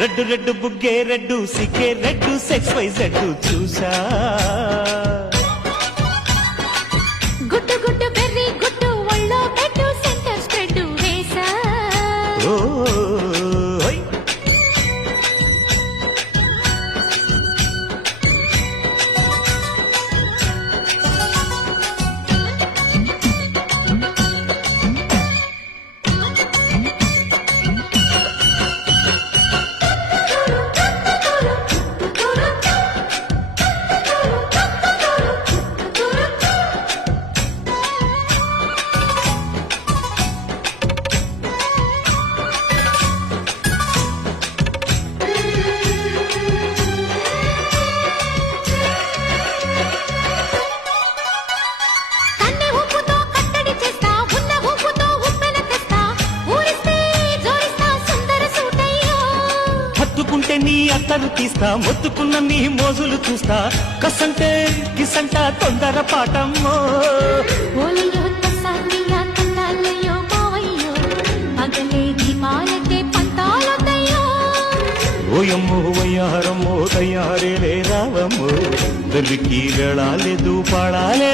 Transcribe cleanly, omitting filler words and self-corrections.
red red బుగ్గే red సిగ్గే red sex y z చూసా గుడ్డు గుడ్డు బెర్రీ గుడ్డు ఒళ్ళో బెడ్డు సెంటర్ స్ప్రెడ్ వేసా ఓ నీ అత్తరు తీస్తా మొత్తుకున్న నీ మోజులు చూస్తా కసంటే కిసంట తొందర పాటమ్మో ఓయమ్మో వయ్యారమ్మో తయారే రావమ్మో వెలికి వెళ్ళాలేదు పాడాలే